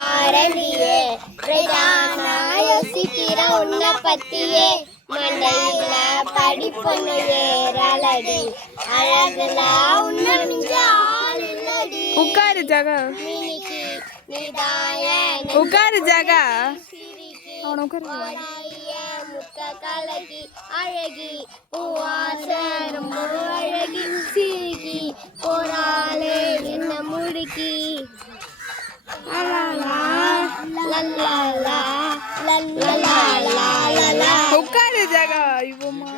ஆரணியே யோசிக்கிற உன்னை பத்தியே மண்டையில படிப்பொண்ணு ஏறலடி அழகுல உன்னை மிஞ்ச ஆள் இல்லடி. உட்காரு ஜகா, உட்காரு ஜகா. அவன உட்காரு. முத்த கலகி அழகி பூவாசரம் அழகி சிரிக்கி போராளே என்ன முடுக்கி உட்காரு ஜகா. இவமா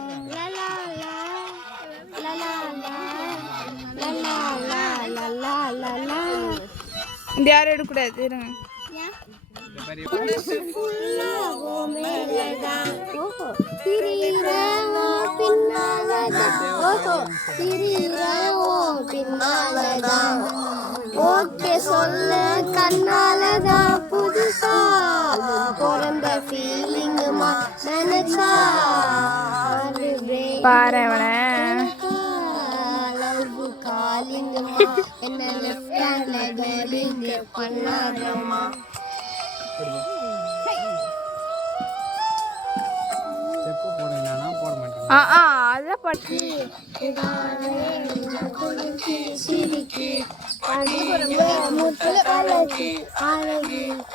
இந்த யாரும் எடுக்கூடாது. இருங்க. ஓகே சொல்லு கண்ணாலதான் புதுசா பிறந்த ஃபீலிங்குமா நினைச்சா பாரு காலிங்குமா என்ன லெஃப்ட் ஹேண்ட்ல டோலிங் பண்ணாதம்மா. அதெல்லாம் பட்டு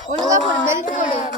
ஒழுங்கா போடு, பெல்ட் போடு.